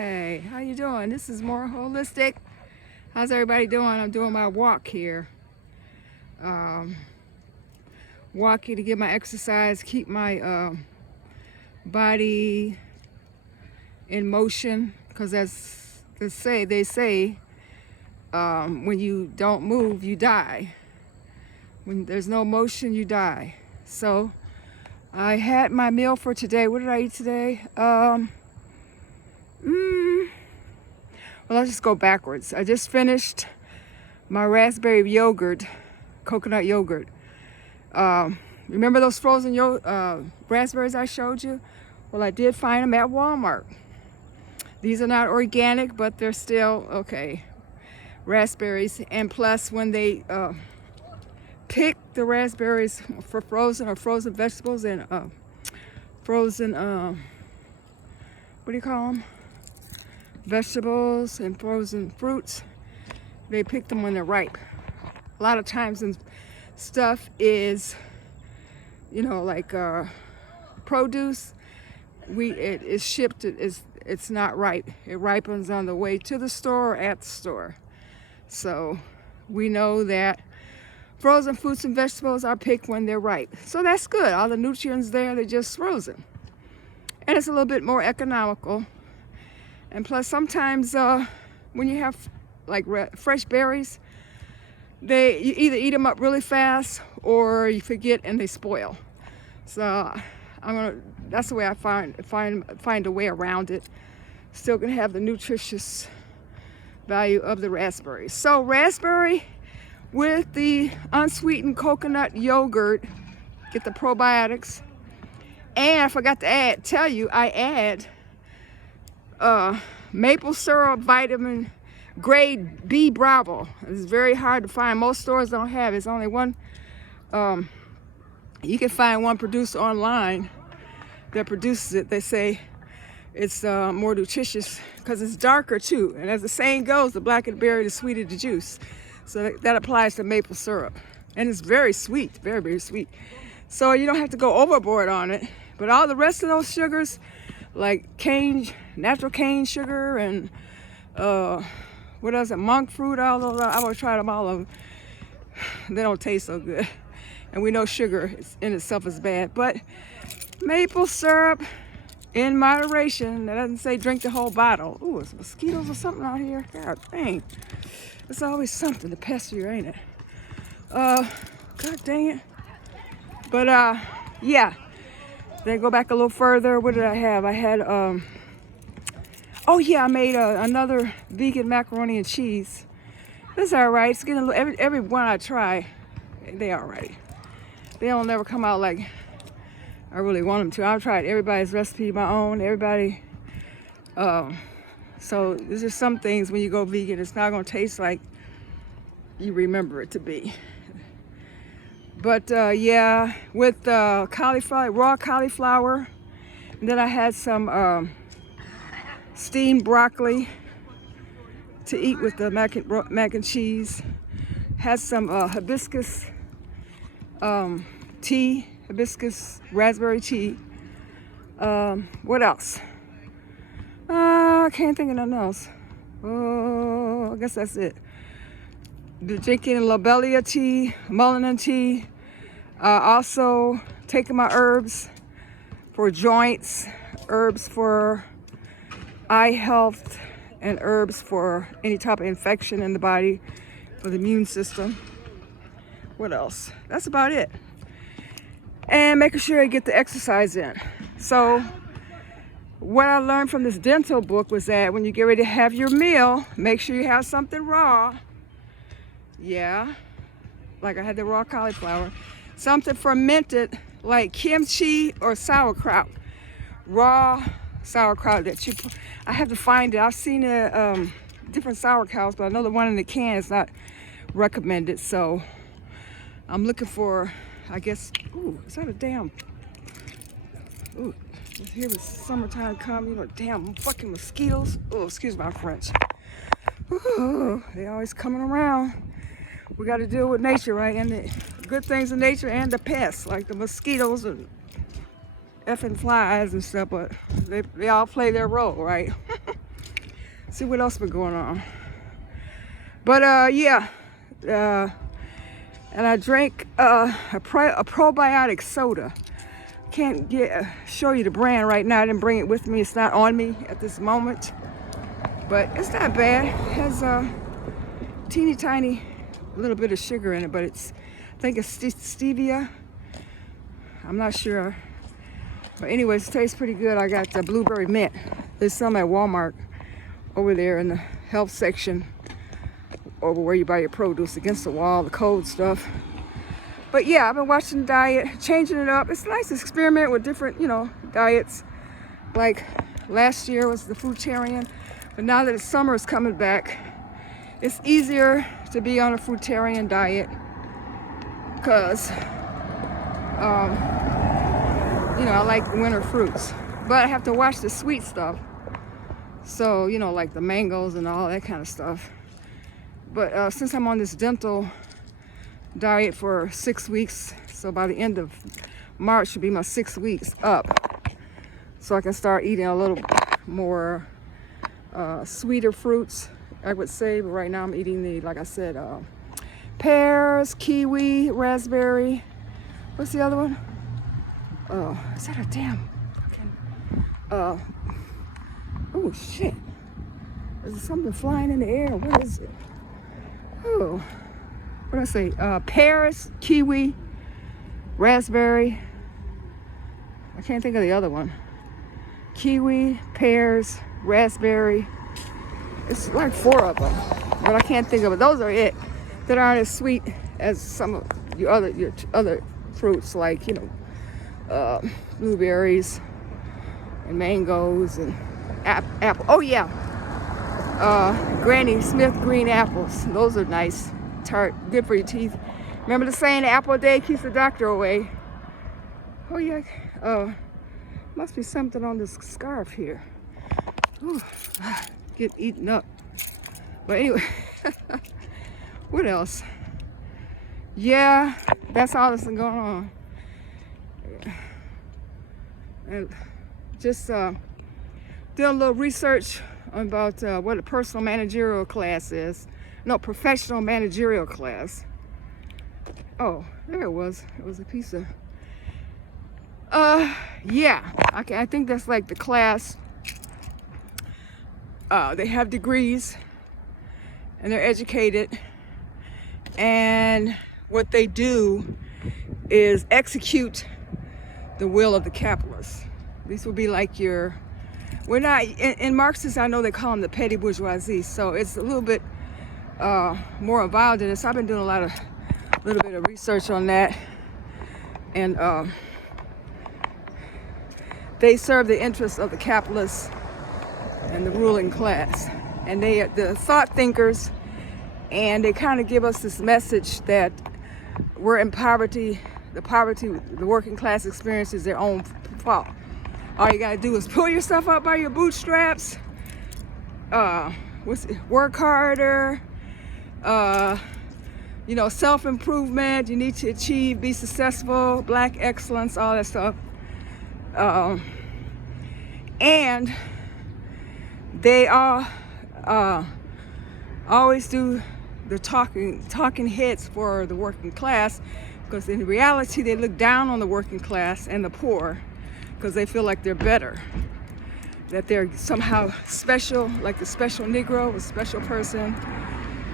Hey, how you doing? This is more holistic. How's everybody doing? I'm doing my walk here. Um, Walking to get my exercise, keep my body in motion. Because as they say, when you don't move, you die. When there's no motion, you die. So I had my meal for today. What did I eat today? Well, let's just go backwards. I just finished my raspberry yogurt, coconut yogurt. Remember those frozen raspberries I showed you? Well, I did find them at Walmart. These are not organic, but they're still okay. Raspberries, and plus when they pick the raspberries for frozen or frozen vegetables and frozen, what do you call them? Vegetables and frozen fruits, they pick them when they're ripe. A lot of times when stuff is, like produce, it is shipped, it's not ripe. It ripens on the way to the store or at the store. So we know that frozen fruits and vegetables are picked when they're ripe. So that's good. All the nutrients there, they're just frozen. And it's a little bit more economical. And plus, sometimes when you have like fresh berries, you either eat them up really fast or you forget and they spoil. So that's the way I find a way around it. Still gonna have the nutritious value of the raspberries. So raspberry with the unsweetened coconut yogurt, get the probiotics. And I forgot to tell you, I add maple syrup vitamin grade B Bravo. It's very hard to find. Most stores don't have it. It's only one. You can find one produced online that produces it. They say it's more nutritious because it's darker too. And as the saying goes, the blacker the berry, the sweeter the juice. So that applies to maple syrup. And it's very sweet, very, very sweet. So you don't have to go overboard on it. But all the rest of those sugars, like natural cane sugar and what else? Monk fruit, all those. I will try them all of them. They don't taste so good. And we know sugar in itself is bad. But maple syrup in moderation. That doesn't say drink the whole bottle. Ooh, it's mosquitoes or something out here. God dang. It's always something to pester you, ain't it? God dang it. But yeah. Then go back a little further. What did I have? I had oh yeah, I made another vegan macaroni and cheese. It's all right. It's getting every one I try, they all right. They don't never come out like I really want them to. I've tried everybody's recipe, my own. Everybody. So there's just some things when you go vegan, it's not gonna taste like you remember it to be. But yeah, with cauliflower, raw cauliflower. And then I had some steamed broccoli to eat with the mac and cheese. Had some hibiscus tea, hibiscus raspberry tea. What else? I can't think of nothing else. Oh, I guess that's it. Drinking lobelia tea, mullein tea. Also taking my herbs for joints, herbs for eye health, and herbs for any type of infection in the body, for the immune system. What else? That's about it. And making sure I get the exercise in. So what I learned from this dental book was that when you get ready to have your meal, make sure you have something raw. Yeah, like I had the raw cauliflower. Something fermented like kimchi or sauerkraut. Raw sauerkraut that you put. I have to find it. I've seen different sauerkrauts, but I know the one in the can is not recommended. So I'm looking for, I guess, ooh, is that a damn, ooh, here was summertime come, damn fucking mosquitoes. Oh, excuse my French. Ooh, they always coming around. We got to deal with nature, right? And the good things in nature and the pests, like the mosquitoes and effing flies and stuff, but they all play their role, right? See what else been going on. But yeah, and I drank a probiotic soda. Can't show you the brand right now. I didn't bring it with me. It's not on me at this moment, but it's not bad. It has a teeny tiny little bit of sugar in it, but it's, I think it's stevia. I'm not sure, but anyways, it tastes pretty good. I got the blueberry mint. There's some at Walmart over there in the health section, over where you buy your produce, against the wall, the cold stuff. But yeah, I've been watching the diet, changing it up. It's a nice experiment with different, you know, diets. Like last year was the fruitarian, but now that the summer is coming back, it's easier to be on a fruitarian diet because, you know, I like winter fruits, but I have to watch the sweet stuff. So, you know, like the mangoes and all that kind of stuff. But since I'm on this dental diet for 6 weeks, so by the end of March should be my 6 weeks up, so I can start eating a little more sweeter fruits, I would say. But right now I'm eating the, like I said, pears, kiwi, raspberry. What's the other one? Oh, is that a damn fucking oh shit, is something flying in the air? What is it? Oh, what did I say? Pears, kiwi, raspberry. I can't think of the other one. Kiwi, pears, raspberry. It's like 4 of them, but I can't think of it. Those are it that aren't as sweet as some of your other fruits, like, you know, blueberries and mangoes and apple. Oh yeah, Granny Smith green apples. Those are nice, tart, good for your teeth. Remember the saying, apple a day keeps the doctor away. Oh yeah, must be something on this scarf here. Ooh, get eaten up. But anyway, what else? Yeah, that's all that's going on. And just did a little research about what a personal managerial class is. No, professional managerial class. Oh, there it was. It was a piece of, yeah, I think that's like the class. They have degrees and they're educated, and what they do is execute the will of the capitalist. These will be like your, we're not, in Marxists, I know they call them the petty bourgeoisie, so it's a little bit more involved in this. I've been doing a little bit of research on that, and they serve the interests of the capitalists and the ruling class, and they are the thought thinkers, and they kind of give us this message that we're in poverty. The working class experience is their own fault. All you gotta do is pull yourself up by your bootstraps, work harder, you know, self-improvement, you need to achieve, be successful, black excellence, all that stuff. And they all always do the talking heads for the working class, because in reality they look down on the working class and the poor because they feel like they're better, that they're somehow special, like the special Negro, a special person.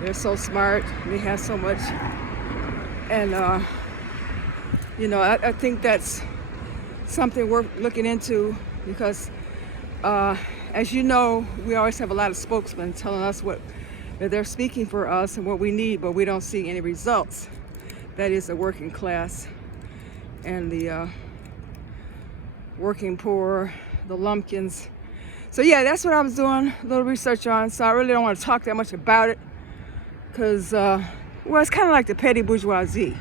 They're so smart, they have so much. And you know, I think that's something worth looking into, because as you know, we always have a lot of spokesmen telling us that they're speaking for us and what we need, but we don't see any results. That is the working class and the working poor, the lumpkins. So yeah, that's what I was doing a little research on. So I really don't want to talk that much about it, because well, it's kind of like the petty bourgeoisie.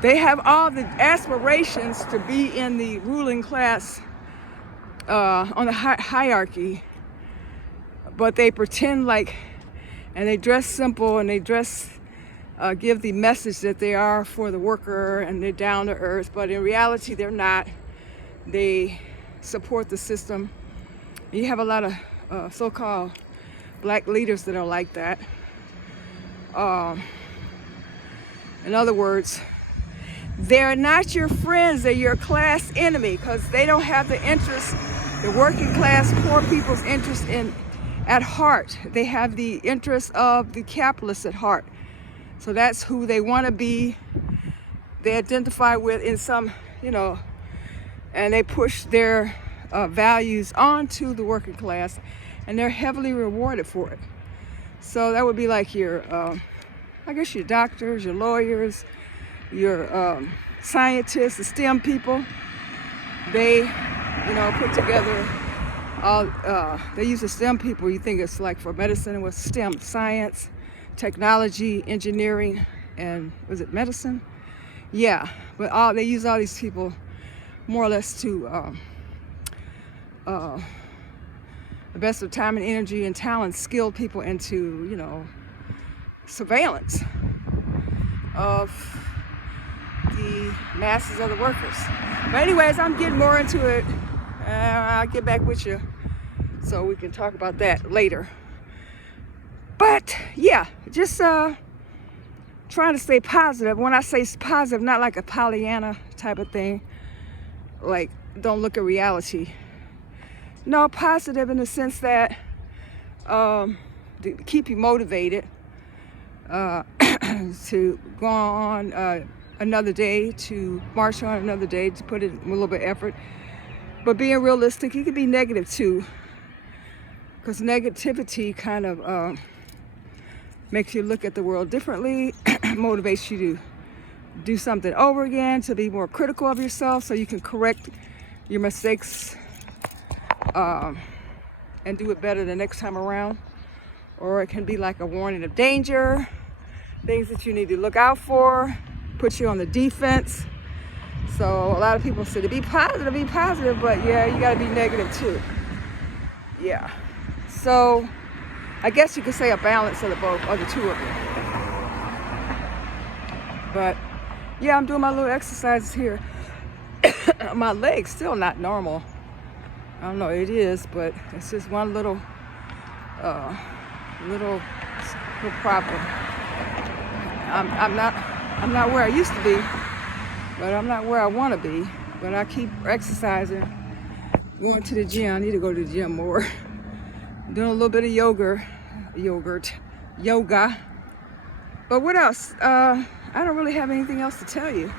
They have all the aspirations to be in the ruling class on the hierarchy, but they pretend like, and they dress simple, and they give the message that they are for the worker and they're down to earth, but in reality they're not. They support the system. You have a lot of so-called black leaders that are like that. Um, in other words, they're not your friends, they're your class enemy, because they don't have the interest, the working class poor people's interest at heart. They have the interest of the capitalists at heart. So that's who they want to be. They identify with in some, and they push their values onto the working class, and they're heavily rewarded for it. So that would be like your, I guess your doctors, your lawyers, your scientists, the STEM people. They, put together all, they use the STEM people. You think it's like for medicine, it was STEM, science, technology, engineering, and was it medicine? Yeah, but they use all these people more or less to the best of time and energy and talent, skilled people into, surveillance of the masses of the workers. But anyways, I'm getting more into it. I'll get back with you so we can talk about that later. But yeah, just trying to stay positive. When I say positive, not like a Pollyanna type of thing, like don't look at reality. No, positive in the sense that to keep you motivated to go on another day, to march on another day, to put in a little bit of effort. But being realistic, you can be negative too, because negativity kind of makes you look at the world differently, motivates you to do something over again, to be more critical of yourself so you can correct your mistakes and do it better the next time around. Or it can be like a warning of danger, things that you need to look out for, put you on the defense. So a lot of people say to be positive, but yeah, you gotta be negative too. Yeah. So I guess you could say a balance of the both, of the two of them. But yeah, I'm doing my little exercises here. My leg's still not normal. I don't know, it is, but it's just one little problem. I'm not where I used to be, but I'm not where I want to be. But I keep exercising, going to the gym. I need to go to the gym more. Doing a little bit of yoga. But what else? I don't really have anything else to tell you,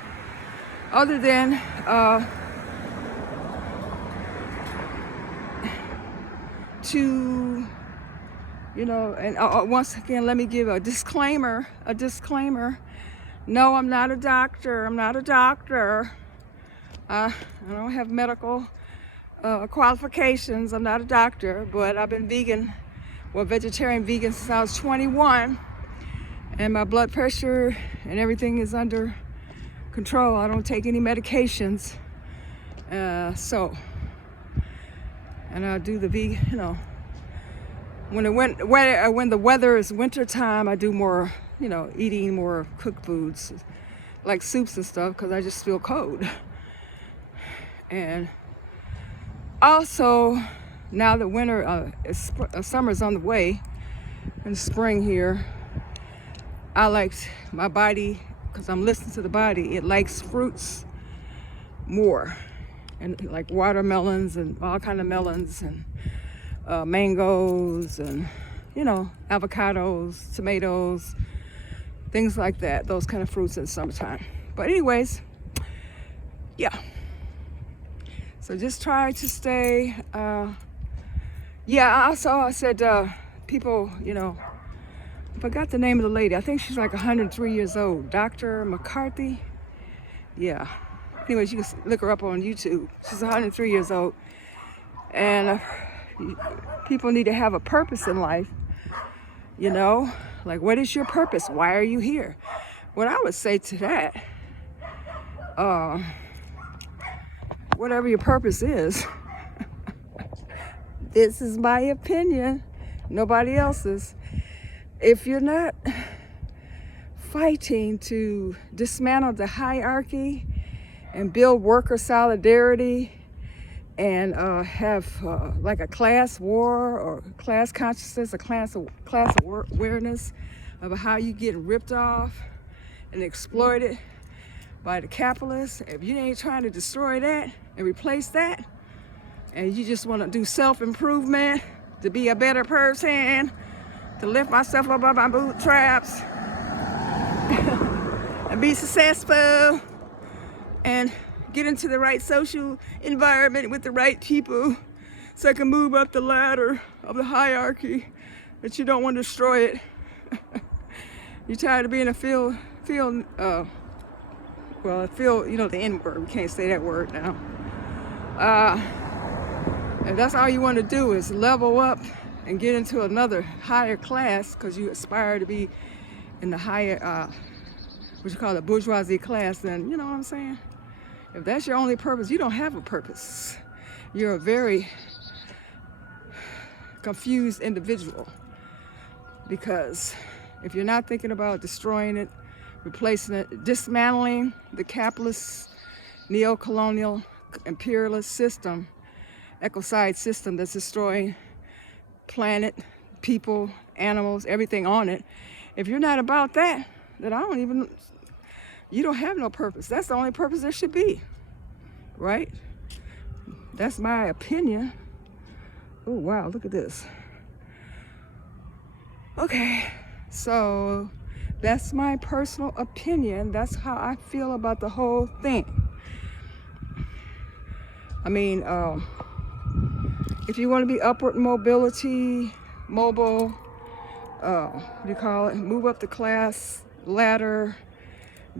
other than to, and once again, let me give a disclaimer. No, I'm not a doctor. I don't have medical qualifications. I'm not a doctor, but I've been vegetarian vegan since I was 21, and my blood pressure and everything is under control. I don't take any medications. And I do the vegan, when the weather is winter time, I do more, eating more cooked foods, like soups and stuff, because I just feel cold. And also, now that winter, summer's on the way, and spring here, I like my body, because I'm listening to the body, it likes fruits more. And like watermelons and all kind of melons and mangoes and, avocados, tomatoes, things like that, those kind of fruits in the summertime. But anyways, yeah. So just try to stay, I said, people, I forgot the name of the lady. I think she's like 103 years old. Dr. McCarthy. Yeah. Anyways, you can look her up on YouTube. She's 103 years old. And people need to have a purpose in life. Like, what is your purpose? Why are you here? What I would say to that, whatever your purpose is, this is my opinion, nobody else's. If you're not fighting to dismantle the hierarchy and build worker solidarity and have like a class war or class consciousness, a class awareness of how you get ripped off and exploited by the capitalists. If you ain't trying to destroy that and replace that, and you just want to do self-improvement, to be a better person, to lift myself up by my bootstraps and be successful and get into the right social environment with the right people so I can move up the ladder of the hierarchy, but you don't want to destroy it. You're tired of being a field, you know, the N word. We can't say that word now. If that's all you want to do is level up and get into another higher class because you aspire to be in the higher, what you call the bourgeoisie class, then you know what I'm saying? If that's your only purpose, you don't have a purpose. You're a very confused individual, because if you're not thinking about destroying it, replacing it, dismantling the capitalist, neo-colonial, imperialist system, ecocide system that's destroying planet, people, animals, everything on it, if you're not about that, then you don't have no purpose. That's the only purpose there should be, right? That's my opinion. Oh, wow, look at this. Okay, so that's my personal opinion. That's how I feel about the whole thing. I mean, if you want to be upward mobility, mobile, what do you call it? Move up the class ladder,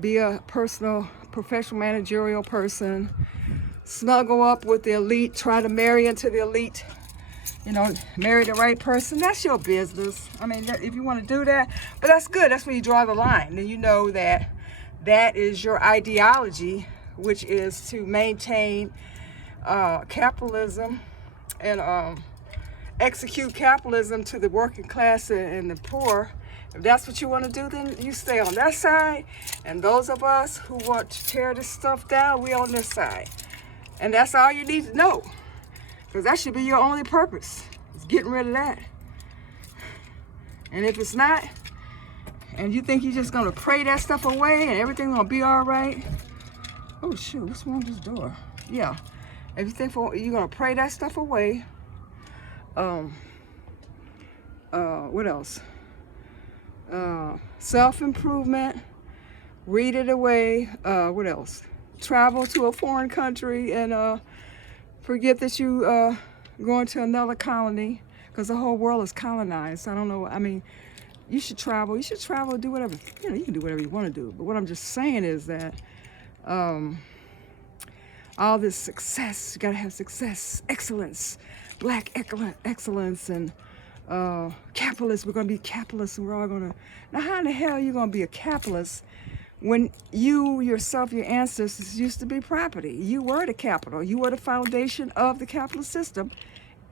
be a personal, professional, managerial person, snuggle up with the elite, try to marry into the elite, you know, marry the right person. That's your business. I mean, if you want to do that, but that's good. That's where you draw the line. Then you know that that is your ideology, which is to maintain capitalism and execute capitalism to the working class and the poor. If that's what you want to do, then you stay on that side. And those of us who want to tear this stuff down, we on this side. And that's all you need to know. Because that should be your only purpose, is getting rid of that. And if it's not, and you think you're just going to pray that stuff away and everything's going to be all right. Oh, shoot, what's wrong with this door? Yeah. If you think you're going to pray that stuff away, what else? Self-improvement, read it away, what else? Travel to a foreign country and forget that you going to another colony, because the whole world is colonized. I don't know, I mean, you should travel, do whatever, you know, you can do whatever you want to do. But what I'm just saying is that all this success, you gotta have success, excellence, black excellence, and capitalists, we're gonna be capitalists, and we're all gonna, now how in the hell are you gonna be a capitalist when you yourself, your ancestors used to be property? You were the capital, you were the foundation of the capitalist system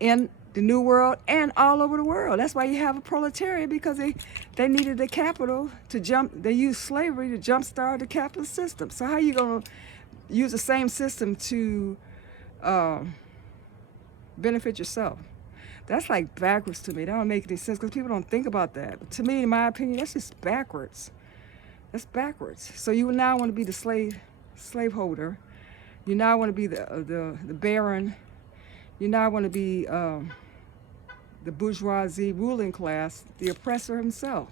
in the New World and all over the world. That's why you have a proletariat, because they needed the capital to they used slavery to jumpstart the capitalist system. So how are you gonna use the same system to benefit yourself? That's like backwards to me. That don't make any sense, because people don't think about that. But to me, in my opinion, that's just backwards. That's backwards. So you now want to be the slaveholder. You now want to be the baron. You now want to be the bourgeoisie ruling class, the oppressor himself.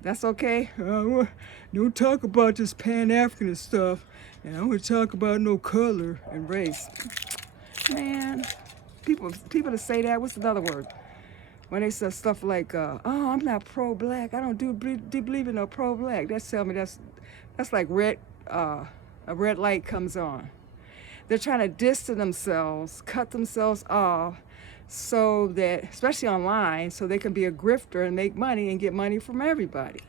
That's okay. Don't talk about this Pan-African stuff, and I don't want to talk about no color and race. Man, people that say that, what's another word? When they say stuff like, oh, I'm not pro-black, I don't believe in no pro-black. That's tell me that's like a red light comes on. They're trying to distance themselves, cut themselves off, so that, especially online, so they can be a grifter and make money and get money from everybody.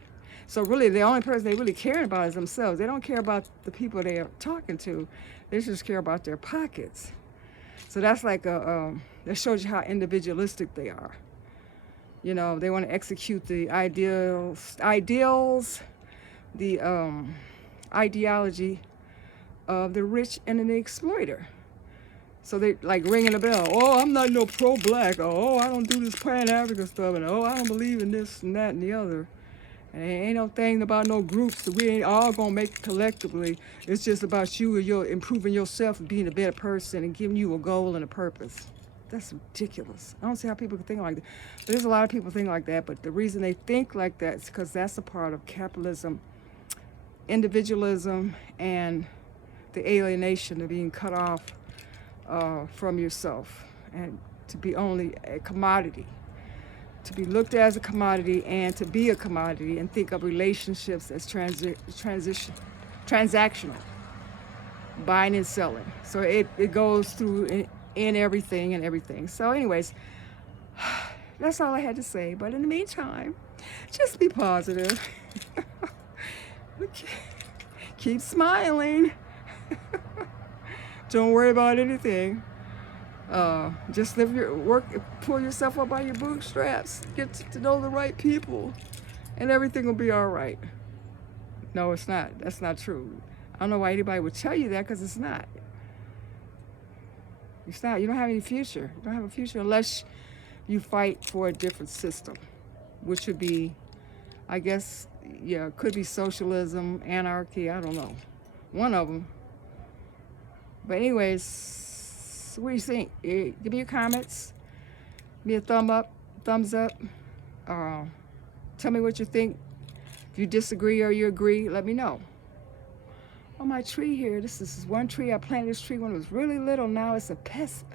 So really, the only person they really care about is themselves. They don't care about the people they are talking to. They just care about their pockets. So that's like that shows you how individualistic they are. You know, they want to execute the ideals, the ideology of the rich and the exploiter. So they like ringing a bell. Oh, I'm not no pro-black. Oh, I don't do this Pan-African stuff. And oh, I don't believe in this and that and the other. And ain't no thing about no groups that we ain't all gonna make collectively. It's just about you and your improving yourself and being a better person and giving you a goal and a purpose. That's ridiculous. I don't see how people can think like that. But there's a lot of people think like that. But the reason they think like that is because that's a part of capitalism, individualism, and the alienation of being cut off from yourself and to be only a commodity, to be looked at as a commodity and to be a commodity and think of relationships as transactional, buying and selling. So it goes through in everything and everything. So anyways, that's all I had to say. But in the meantime, just be positive. Keep smiling. Don't worry about anything. Just live your work, pull yourself up by your bootstraps, get to know the right people, and everything will be all right. No, it's not. That's not true. I don't know why anybody would tell you that, because it's not. It's not. You don't have any future. You don't have a future unless you fight for a different system, which would be, I guess, yeah, it could be socialism, anarchy, I don't know. One of them. But anyways, what do you think? Give me your comments. Give me a thumbs up. Tell me what you think. If you disagree or you agree, let me know. On my tree here, this is one tree. I planted this tree when it was really little. Now it's a pest.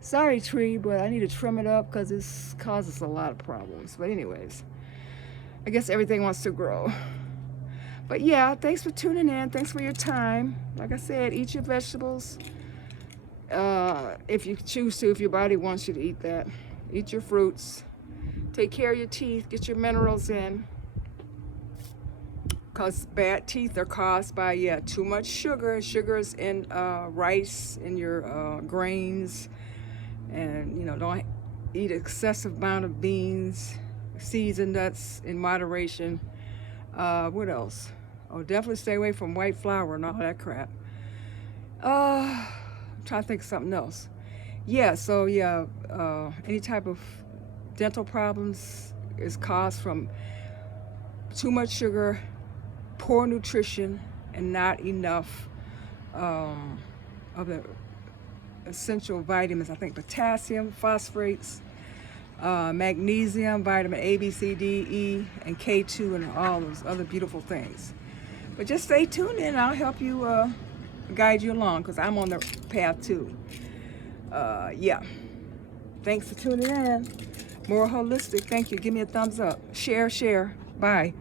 Sorry, tree, but I need to trim it up because it causes a lot of problems. But anyways, I guess everything wants to grow. But yeah, thanks for tuning in. Thanks for your time. Like I said, eat your vegetables. If you choose to, if your body wants you to eat that. Eat your fruits. Take care of your teeth. Get your minerals in. Because bad teeth are caused by, too much sugar. Sugar's in rice, in your grains. And, don't eat excessive amount of beans, seeds and nuts in moderation. What else? Oh, definitely stay away from white flour and all that crap. I'm trying to think of something else. Any type of dental problems is caused from too much sugar, poor nutrition, and not enough of the essential vitamins. I think potassium, phosphates, magnesium, vitamin A, B, C, D, E, and K2, and all those other beautiful things. But just stay tuned in. I'll help you guide you along, because I'm on the path too. Thanks for tuning in. More holistic. Thank you. Give me a thumbs up. Share. Bye.